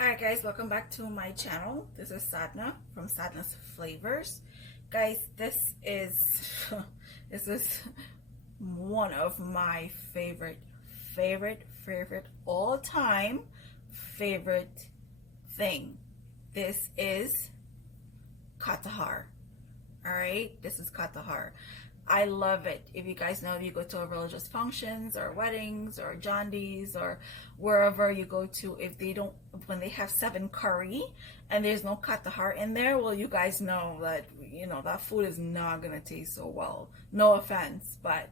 Alright guys, welcome back to my channel. This is Sadna from Sadna's Flavors. Guys, this is this is one of my favorite all-time favorite thing. This is Katahar. Alright, this is Katahar. I love it. If you guys know, if you go to a religious functions or weddings or jandies or wherever you go to, if they don't, when they have 7 curry and there's no katahar in there, well, you guys know that, you know, that food is not going to taste so well. No offense, but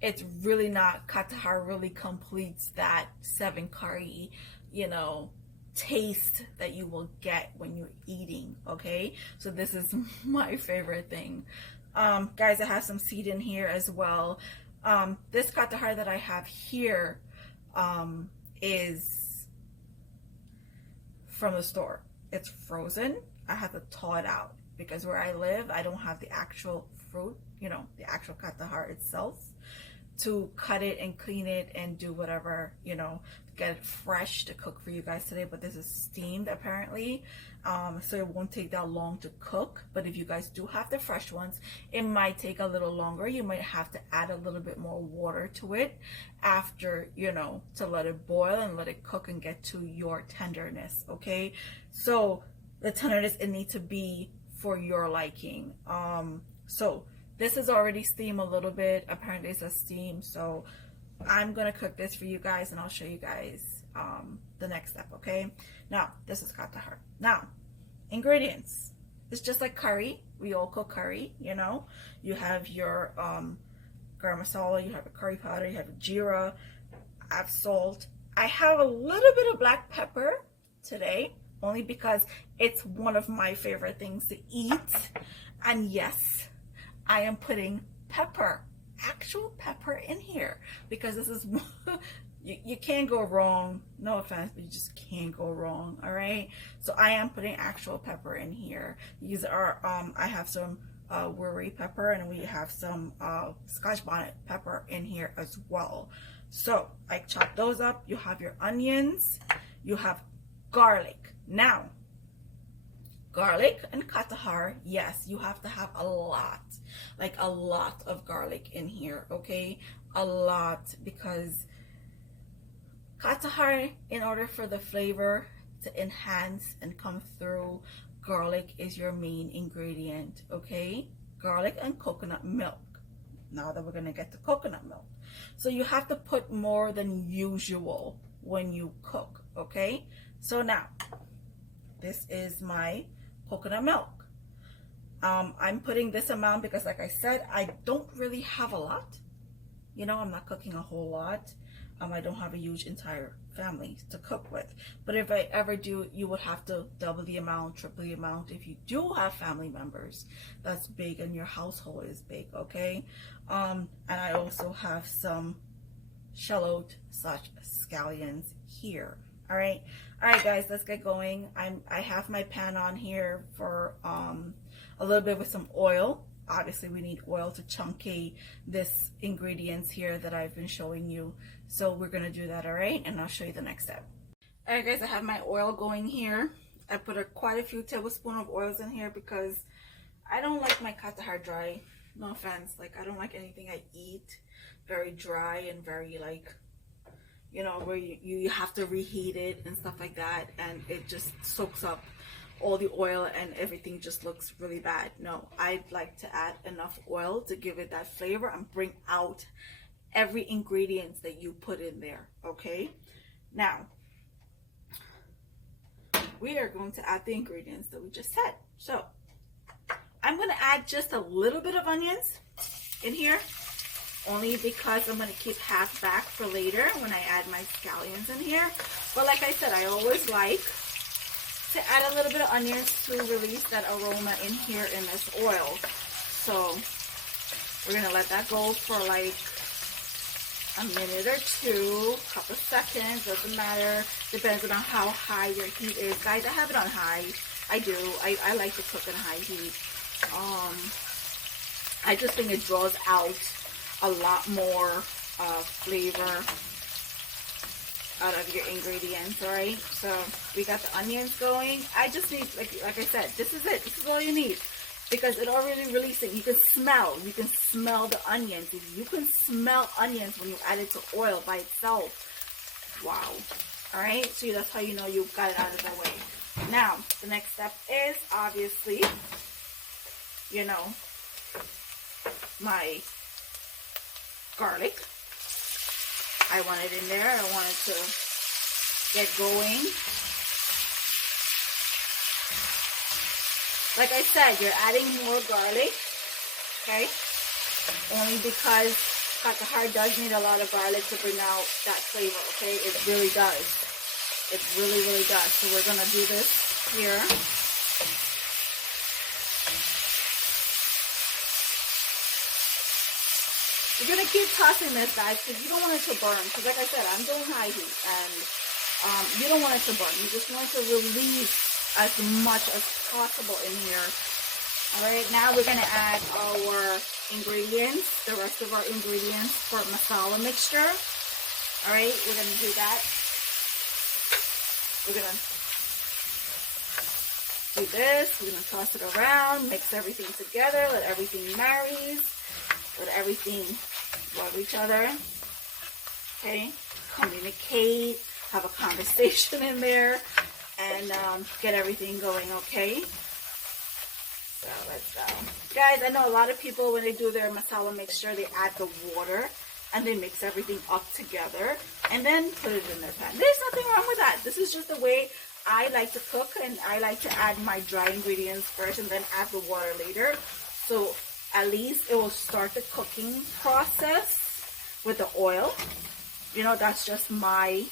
it's really not. Katahar really completes that 7 curry, you know, taste that you will get when you're eating. Okay, so this is my favorite thing. Guys, I have some seed in here as well. This katahar that I have here is from the store. It's frozen. I have to thaw it out because where I live, I don't have the actual fruit, you know, the actual katahar itself to cut it and clean it and do whatever, you know, get it fresh to cook for you guys today. But this is steamed apparently, so it won't take that long to cook. But if you guys do have the fresh ones, it might take a little longer. You might have to add a little bit more water to it after, you know, to let it boil and let it cook and get to your tenderness. Okay, so the tenderness, it needs to be for your liking. So this is already steamed a little bit. Apparently it's a steam, so I'm gonna cook this for you guys and I'll show you guys the next step. Okay, now this is katahar. Now ingredients, it's just like curry. We all cook curry, you know. You have your garam masala, you have a curry powder, you have a jeera, I have salt. I have a little bit of black pepper today only because it's one of my favorite things to eat. And yes, I am putting pepper, actual pepper in here because this is you can't go wrong. No offense, but you just can't go wrong. All right, so I am putting actual pepper in here. These are I have some worry pepper and we have some Scotch bonnet pepper in here as well. So I chop those up. You have your onions, you have garlic. Now garlic and katahar, yes, you have to have a lot, like a lot of garlic in here. Okay, a lot, because katahar, in order for the flavor to enhance and come through, garlic is your main ingredient. Okay, garlic and coconut milk. Now that we're gonna get to coconut milk, so you have to put more than usual when you cook. Okay, so now this is my coconut milk. I'm putting this amount because, like I said, I don't really have a lot. You know, I'm not cooking a whole lot. I don't have a huge entire family to cook with. But if I ever do, you would have to double the amount, triple the amount if you do have family members that's big and your household is big. Okay, and I also have some shallot such scallions here. All right guys, let's get going. I have my pan on here for a little bit with some oil. Obviously we need oil to chunky this ingredients here that I've been showing you, so we're gonna do that. All right, and I'll show you the next step. All right guys, I have my oil going here. I put quite a few tablespoons of oils in here because I don't like my katahar dry. No offense, like I don't like anything I eat very dry and very, like, you know, where you have to reheat it and stuff like that, and it just soaks up all the oil and everything just looks really bad. No, I'd like to add enough oil to give it that flavor and bring out every ingredient that you put in there. Okay, now we are going to add the ingredients that we just said. So I'm going to add just a little bit of onions in here, only because I'm going to keep half back for later when I add my scallions in here. But like I said, I always like to add a little bit of onions to release that aroma in here in this oil. So we're going to let that go for like a minute or two, a couple seconds, doesn't matter, depends on how high your heat is. Guys, I have it on high. I do. I like to cook on high heat. I just think it draws out a lot more flavor out of your ingredients. All right, so we got the onions going. I just need, like I said, this is it. This is all you need, because it already releasing. You can smell the onions. You can smell onions when you add it to oil by itself. Wow. All right, so that's how you know you got it out of the way. Now the next step is obviously, you know, my garlic. I want it in there. I want it to get going. Like I said, you're adding more garlic, okay? Only because Katahar does need a lot of garlic to bring out that flavor, okay? It really does. It really, really does. So we're gonna do this here. You're gonna keep tossing this, guys, because you don't want it to burn. Because like I said, I'm doing high heat, and you don't want it to burn. You just want it to release as much as possible in here. All right, now we're gonna add our ingredients, the rest of our ingredients for masala mixture. All right, we're gonna do that. We're gonna do this. We're gonna toss it around, mix everything together, let everything marries. Let everything love each other, okay? Communicate, have a conversation in there, and get everything going, okay? So let's go. Guys, I know a lot of people, when they do their masala mixture, they add the water, and they mix everything up together, and then put it in their pan. There's nothing wrong with that. This is just the way I like to cook, and I like to add my dry ingredients first, and then add the water later. So at least it will start the cooking process with the oil. You know, that's just my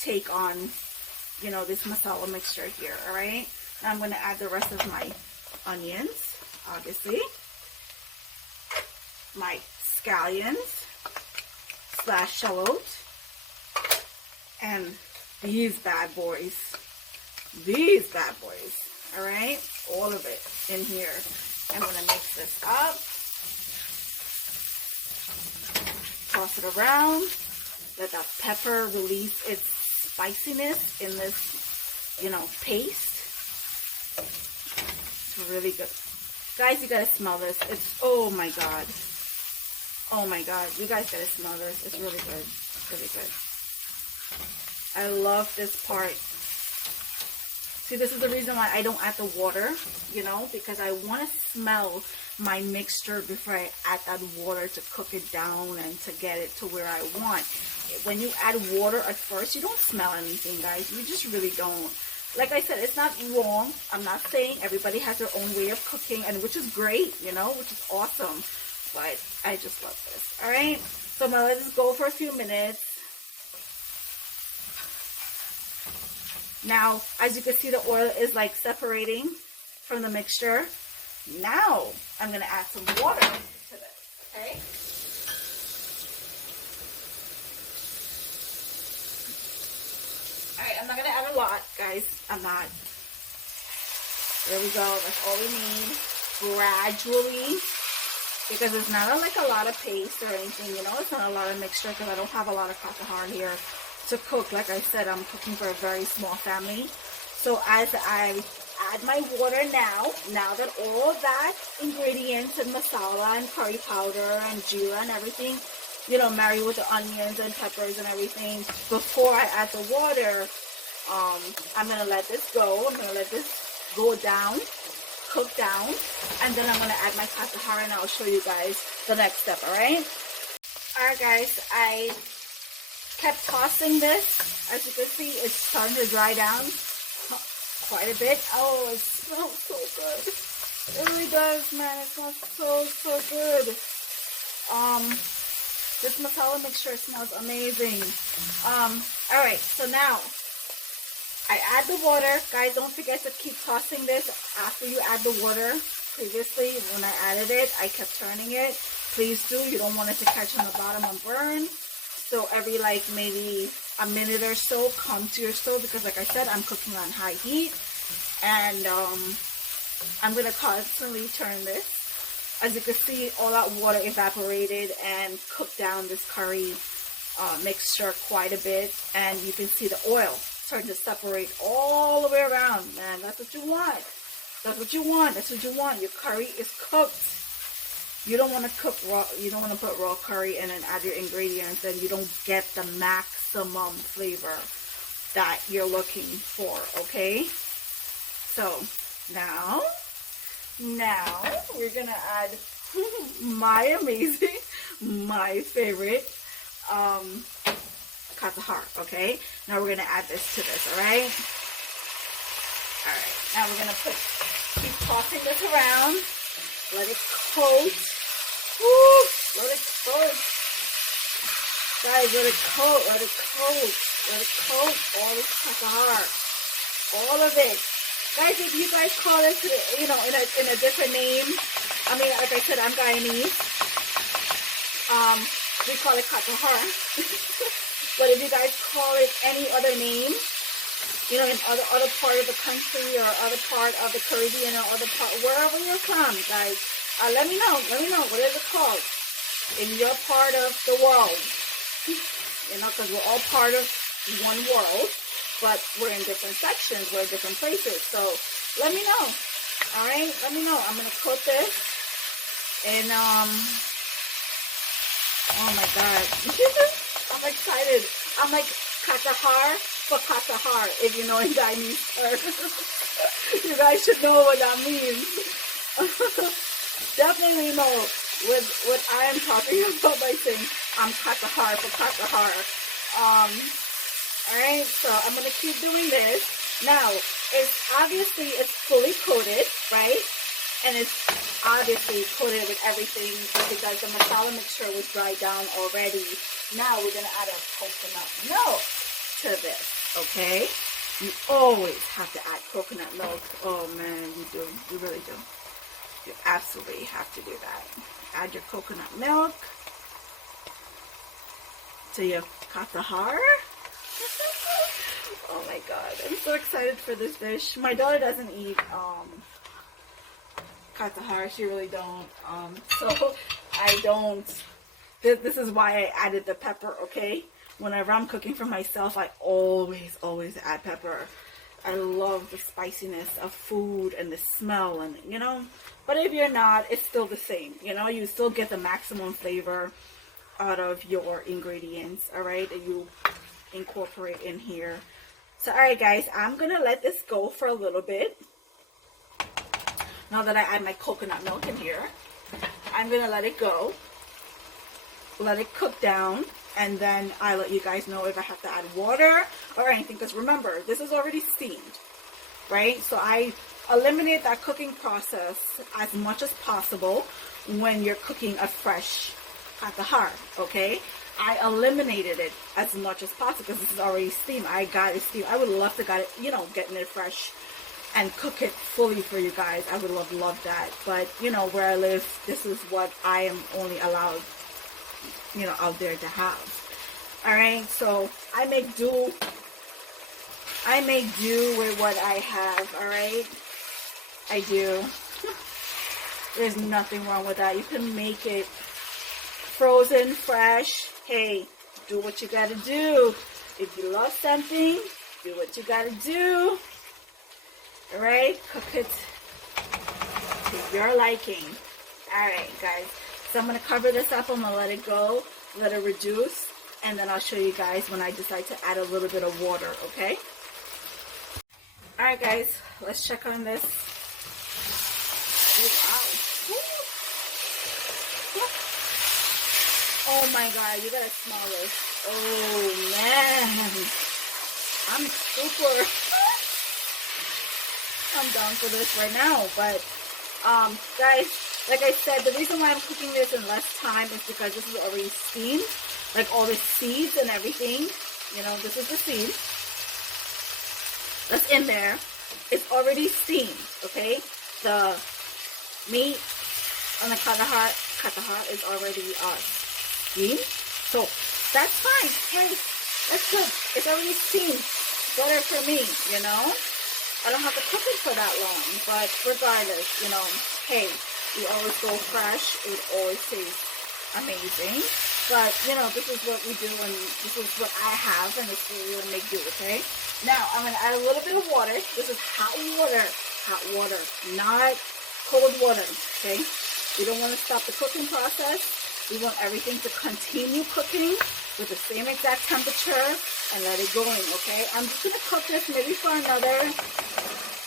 take on, you know, this masala mixture here, all right? Now I'm going to add the rest of my onions, obviously. My scallions / shallot. And these bad boys. These bad boys, all right? All of it in here. I'm going to mix this up, toss it around, let that pepper release its spiciness in this, you know, paste. It's really good. Guys, you got to smell this. It's, oh my God. Oh my God. You guys got to smell this. It's really good. Really good. I love this part. See, this is the reason why I don't add the water, you know, because I want to smell my mixture before I add that water to cook it down and to get it to where I want. When you add water at first, you don't smell anything, guys. You just really don't. Like I said, it's not wrong. I'm not saying everybody has their own way of cooking, and which is great, you know, which is awesome. But I just love this. All right. So I'm going to let this go for a few minutes. Now, as you can see, the oil is like separating from the mixture. Now, I'm going to add some water to this, okay? All right, I'm not going to add a lot, guys. I'm not. There we go. That's all we need. Gradually, because it's not like a lot of paste or anything, you know? It's not a lot of mixture because I don't have a lot of Katahar here to cook. Like I said, I'm cooking for a very small family. So as I add my water now that all of that ingredients and masala and curry powder and jeera and everything, you know, marry with the onions and peppers and everything, before I add the water, I'm going to let this go. I'm going to let this go down, cook down, and then I'm going to add my Katahar, and I'll show you guys the next step, all right? All right, guys, I kept tossing this. As you can see, it's starting to dry down quite a bit. Oh, it smells so good. It really does, man. It smells so good. This masala mixture smells amazing. All right, so now I add the water. Guys, don't forget to keep tossing this after you add the water. Previously, when I added it, I kept turning it. Please do. You don't want it to catch on the bottom and burn. So every like maybe a minute or so, come to your stove, because like I said, I'm cooking on high heat, and I'm gonna constantly turn this. As you can see, all that water evaporated and cooked down this curry mixture quite a bit, and you can see the oil starting to separate all the way around. Man, that's what you want. That's what you want. That's what you want. Your curry is cooked. You don't want to cook raw. You don't want to put raw curry in and add your ingredients, and you don't get the maximum flavor that you're looking for. Okay. So now we're gonna add my amazing, my favorite Katahar. Okay. Now we're gonna add this to this. All right. All right. Now we're gonna keep tossing this around. Let it coat. Woo! Let it coat. Guys, let it coat. Let it coat. Let it coat all this Katahar. All of it. Guys, if you guys call it, you know, in a different name, I mean, like I said, I'm Guyanese. We call it Katahar. But if you guys call it any other name, you know, in other part of the country or other part of the Caribbean or other part, wherever you're from, guys, let me know. Let me know. What is it called in your part of the world? You know, because we're all part of one world, but we're in different sections. We're in different places. So let me know. All right, let me know. I'm gonna coat this, and oh my God, I'm excited. I'm like Katahar for Katahar, if you know in Chinese terms. You guys should know what that means. Definitely know what I am talking about by saying I'm Katahar for Katahar. Alright, so I'm gonna keep doing this. Now, it's fully coated, right? And it's obviously coated with everything because the masala mixture was dried down already. Now we're gonna add our coconut milk to this, okay? You always have to add coconut milk. Oh man, you do. You really do. You absolutely have to do that. Add your coconut milk to your Katahar. Oh my God, I'm so excited for this dish. My daughter doesn't eat Katahar. She really don't. So I don't. This is why I added the pepper, okay? Whenever I'm cooking for myself, I always add pepper. I love the spiciness of food and the smell, and you know. But if you're not, it's still the same. You know, you still get the maximum flavor out of your ingredients, all right, that you incorporate in here. So, all right, guys, I'm gonna let this go for a little bit. Now that I add my coconut milk in here, I'm gonna let it go, let it cook down, and then I'll let you guys know if I have to add water or anything. Because remember, this is already steamed, right? So I eliminate that cooking process as much as possible when you're cooking a fresh Katahar, okay? I eliminated it as much as possible because this is already steamed. I got it steamed. I would love to get it, you know, getting it fresh and cook it fully for you guys. I would love that. But, you know, where I live, this is what I am only allowed, you know, out there to have. All right, so I make do with what I have. All right, I do. There's nothing wrong with that. You can make it frozen, fresh. Hey, do what you gotta do. If you love something, do what you gotta do. All right, cook it to your liking. All right, guys. So I'm gonna cover this up. I'm gonna let it go, let it reduce, and then I'll show you guys when I decide to add a little bit of water. Okay. All right, guys. Let's check on this. Oh wow. Oh my God, you gotta smell this. Oh man, I'm down for this right now. But guys, like I said, the reason why I'm cooking this in less time is because this is already steamed. Like all the seeds and everything, you know, this is the seed that's in there. It's already steamed, okay? The meat on the Katahar is already steamed, so that's fine. Hey, that's good. It's already steamed. Better for me, you know? I don't have to cook it for that long, but regardless, you know, hey, we always go fresh. It always tastes amazing. But, you know, this is what we do, and this is what I have, and this is what we're going to make do, okay? Now, I'm going to add a little bit of water. This is hot water, not cold water, okay? We don't want to stop the cooking process. We want everything to continue cooking with the same exact temperature and let it go in, okay? I'm just going to cook this maybe for another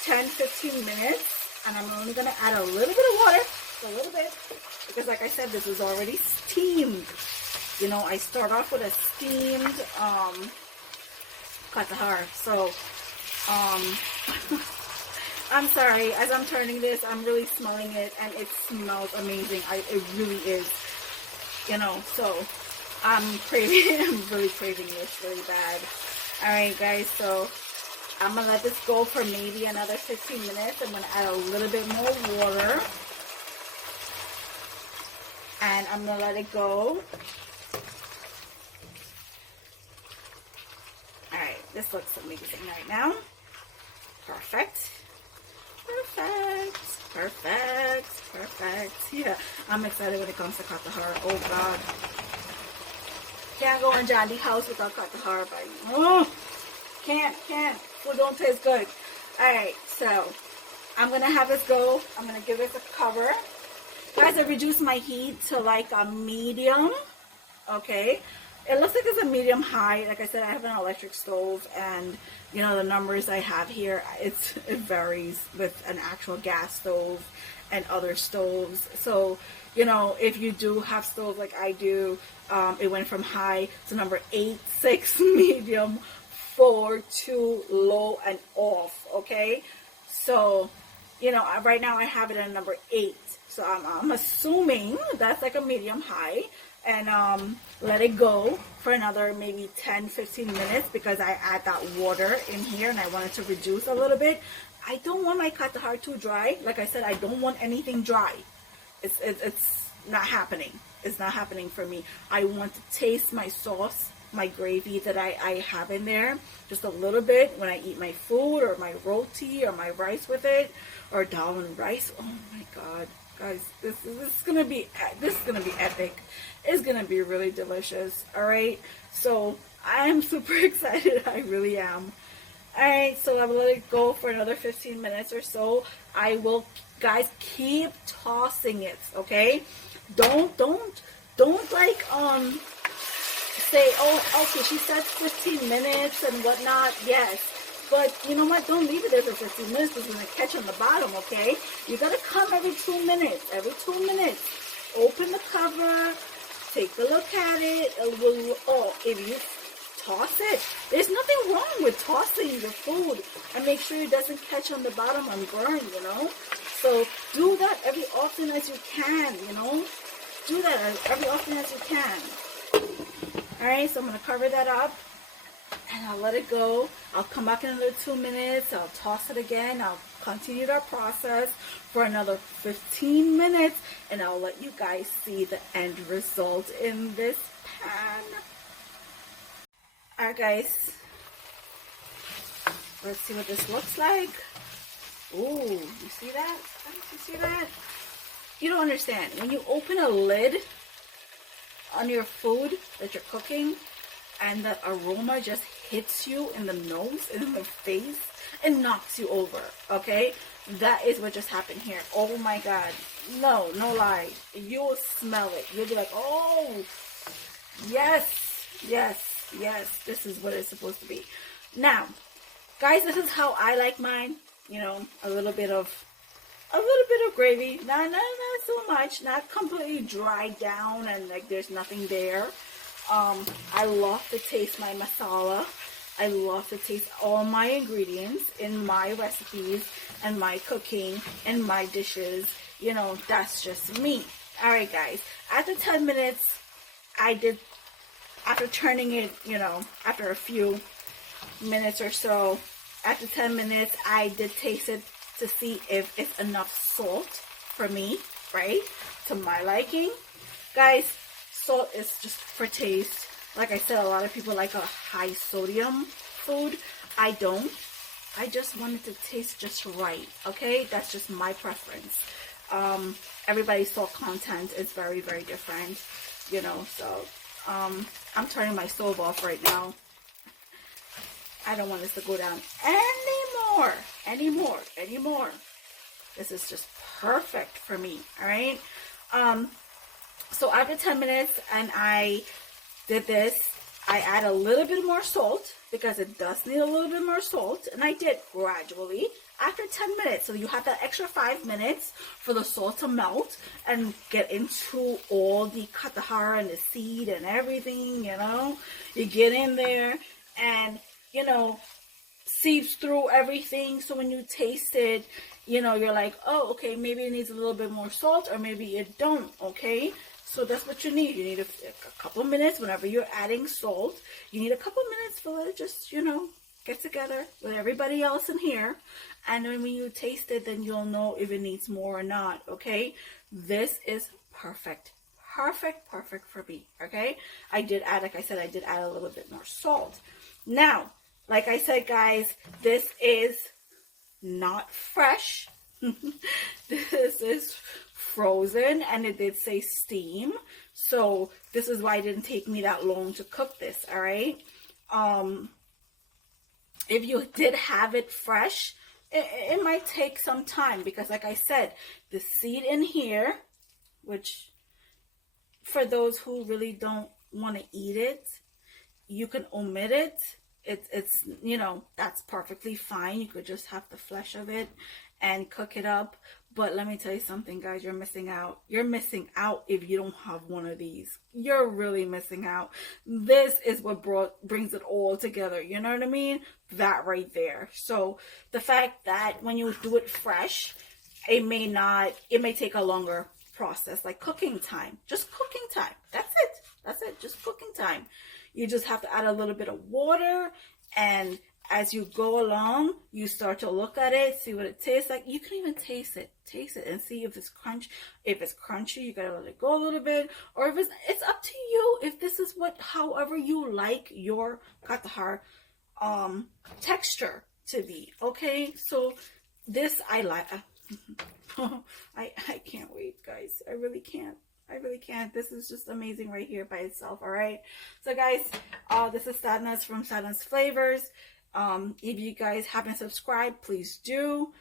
10-15 minutes, and I'm only going to add a little bit of water, a little bit, because like I said, this is already steamed. You know, I start off with a steamed Katahar. So, I'm sorry, as I'm turning this, I'm really smelling it, and it smells amazing. It really is, you know, so I'm really craving this really bad. Alright guys, so I'm going to let this go for maybe another 15 minutes. I'm going to add a little bit more water, and I'm going to let it go. Alright, this looks amazing right now. Perfect. Yeah, I'm excited when it comes to Katahar. Oh God. Can't go in Jandy's house without Katahar, but oh, can't. Food don't taste good. Alright, so I'm gonna have this go. I'm gonna give this a cover. Guys, I reduced my heat to like a medium. Okay. It looks like it's a medium high. Like I said, I have an electric stove, and you know the numbers I have here, it varies with an actual gas stove and other stoves. So, you know, if you do have stoves like I do, it went from high to number 8, 6, medium, 4, 2, low, and off. Okay, so you know, right now I have it at number 8. So I'm assuming that's like a medium high. And let it go for another maybe 10-15 minutes, because I add that water in here and I want it to reduce a little bit. I don't want my Katahar too dry. Like I said, I don't want anything dry. It's not happening. It's not happening for me. I want to taste my sauce, my gravy that I have in there, just a little bit when I eat my food or my roti or my rice with it, or dal and rice. Oh my God, guys, this is gonna be epic. It's gonna be really delicious. All right, so I am super excited. I really am. All right, so I will let it go for another 15 minutes or so. I will, guys, keep tossing it. Okay, don't like say, oh, okay, she said 15 minutes and whatnot. Yes, but you know what? Don't leave it there for 15 minutes, because it's gonna catch on the bottom. Okay, you gotta come every 2 minutes. Every 2 minutes, open the cover. Take a look at it. If you toss it, there's nothing wrong with tossing your food, and make sure it doesn't catch on the bottom and burn, you know. So do that every often as you can, you know. Do that every often as you can. Alright, so I'm going to cover that up, and I'll let it go. I'll come back in another 2 minutes. I'll toss it again. I'll continue that process for another 15 minutes, and I'll let you guys see the end result in this pan. Alright guys, let's see what this looks like. Ooh, you see that? You see that? You don't understand. When you open a lid on your food that you're cooking, and the aroma just hits you in the nose and in the face and knocks you over, okay? That is what just happened here. Oh my God. No lie. You will smell it. You'll be like, oh, yes, this is what it's supposed to be. Now, guys, this is how I like mine. You know, a little bit of gravy. Not so much. Not completely dried down and like there's nothing there. I love to taste my masala. I love to taste all my ingredients in my recipes and my cooking and my dishes. You know, that's just me. Alright guys, after 10 minutes, after turning it, you know, after a few minutes or so, after 10 minutes, I did taste it to see if it's enough salt for me, right? To my liking. Guys, salt is just for taste. Like I said, a lot of people like a high sodium food. I don't. I just want it to taste just right, okay? That's just my preference. Everybody's salt content is very, very different, you know, so I'm turning my stove off right now. I don't want this to go down anymore. This is just perfect for me. All right. So after 10 minutes and I did this, I add a little bit more salt because it does need a little bit more salt, and I did gradually after 10 minutes. So you have that extra 5 minutes for the salt to melt and get into all the katahar and the seed and everything, you know. You get in there and, you know, seeps through everything. So when you taste it, you know, you're like, oh, okay, maybe it needs a little bit more salt, or maybe it don't, okay? So that's what you need. You need a couple minutes whenever you're adding salt. You need a couple minutes for it just, you know, get together with everybody else in here. And then when you taste it, then you'll know if it needs more or not, okay? This is perfect. Perfect for me, okay? I did add, like I said, I did add a little bit more salt. Now, like I said, guys, this is not fresh. This is frozen, and it did say steam, so this is why it didn't take me that long to cook this. All right. If you did have it fresh, it might take some time, because like I said, the seed in here, which for those who really don't want to eat it, you can omit it. It's you know, that's perfectly fine. You could just have the flesh of it and cook it up. But let me tell you something, guys, you're missing out. You're missing out if you don't have one of these. You're really missing out. This is what brings it all together. You know what I mean? That right there. So the fact that when you do it fresh, it may take a longer process, like cooking time. Just cooking time. That's it. Just cooking time. You just have to add a little bit of water, and as you go along, you start to look at it, see what it tastes like. You can even taste it and see if it's crunchy. If it's crunchy, you gotta let it go a little bit, or if it's up to you. If this is however you like your katahar texture to be. Okay, so this I like. I can't wait, guys. I really can't. This is just amazing right here by itself. All right. So guys, this is Sadness from Sadness Flavors. If you guys haven't subscribed, please do.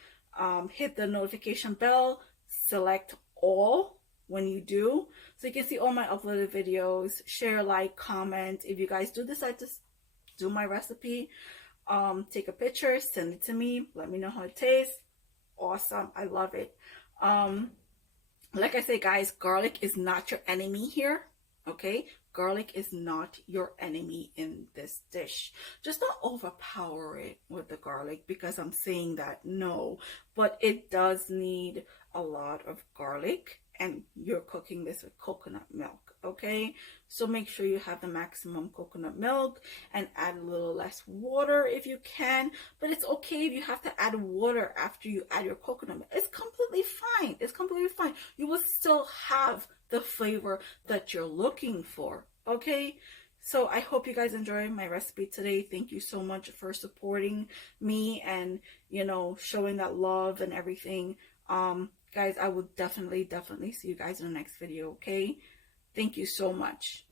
Hit the notification bell. Select all when you do, so you can see all my uploaded videos. Share, like, comment. If you guys do decide to do my recipe, take a picture, send it to me. Let me know how it tastes. Awesome. I love it. Like I say, guys, garlic is not your enemy here, okay? Garlic is not your enemy in this dish. Just don't overpower it with the garlic, because I'm saying that, no. But it does need a lot of garlic, and you're cooking this with coconut milk, okay? So make sure you have the maximum coconut milk, and add a little less water if you can. But it's okay if you have to add water after you add your coconut milk. It's completely fine. It's completely fine. You will still have the flavor that you're looking for, okay? So I hope you guys enjoyed my recipe today. Thank you so much for supporting me and, you know, showing that love and everything. Guys, I will definitely see you guys in the next video, okay? Thank you so much.